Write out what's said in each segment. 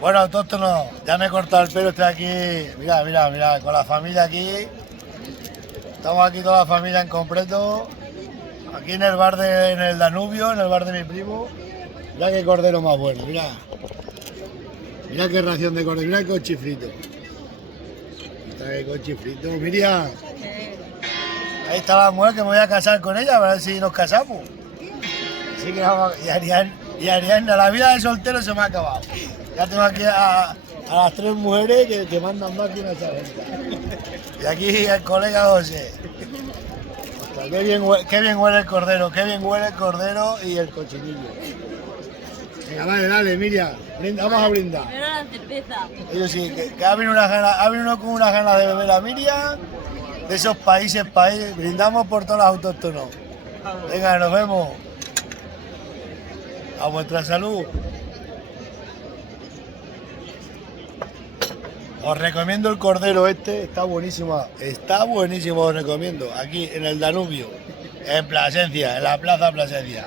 Bueno, autóctono, ya me he cortado el pelo, estoy aquí, mira, mira, mira, con la familia aquí. Estamos aquí toda la familia en completo. Aquí en el bar en el Danubio, en el bar de mi primo. Mira qué cordero más bueno, mira. Mira qué ración de cordero, mira qué cochifrito. Mira qué cochifrito, Miriam. Ahí está la mujer que me voy a casar con ella, a ver si nos casamos. Así que vamos, y Ariadna, la vida de soltero se me ha acabado. Ya tengo aquí a las tres mujeres que mandan más que una chaveta. Y aquí el colega José. Ostras, qué bien huele el cordero, qué bien huele el cordero y el cochinillo. Venga, dale, dale, Miriam, vamos a brindar. Primero la cerveza. Ellos sí, que ha venido uno con unas ganas de beber a Miriam, de esos países, brindamos por todos los autóctonos. Venga, nos vemos. A vuestra salud. Os recomiendo el cordero este, está buenísimo, os recomiendo, aquí en el Danubio, en Plasencia, en la Plaza Plasencia.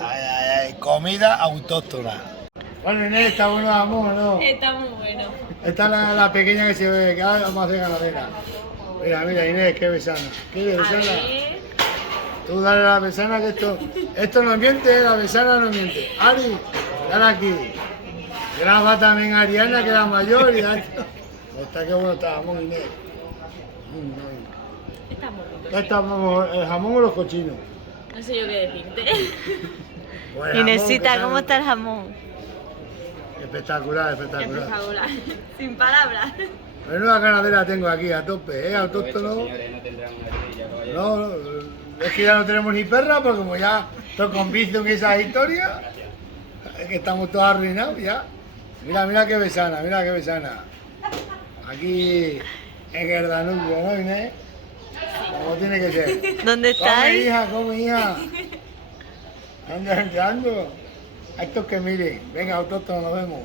Ay, ay, ay, comida autóctona. Bueno, Inés, está bueno el jamón, ¿no? Está muy bueno. Esta es la pequeña que se ve, que ahora vamos a hacer ganadera. Mira, mira, Inés, qué besana. ¿Quieres A besana? ver. Tú dale la besana, que esto no miente, la besana no miente. Ari, dale aquí. Graba también a Ariana, que es la mayor, y ya está. Está que bueno está el jamón, Inés. Está muy rico. ¿Qué está, el jamón o los cochinos? No sé yo qué decirte. Pues el jamón, Inesita, que ¿cómo está está el jamón? espectacular, espectacular. Espectacular. Sin palabras. Menuda ganadera tengo aquí, a tope, autóctono. No, es que ya no tenemos ni perra, porque como ya estoy con vicio en esas historias, es que estamos todos arruinados ya. Mira, mira qué besana, mira qué besana. Aquí en el Danubio, ¿no, Inés? Como tiene que ser. ¿Dónde Come, estáis? hija, come, hija. Anda entrando. A estos que miren. Venga, autóctono, nos vemos.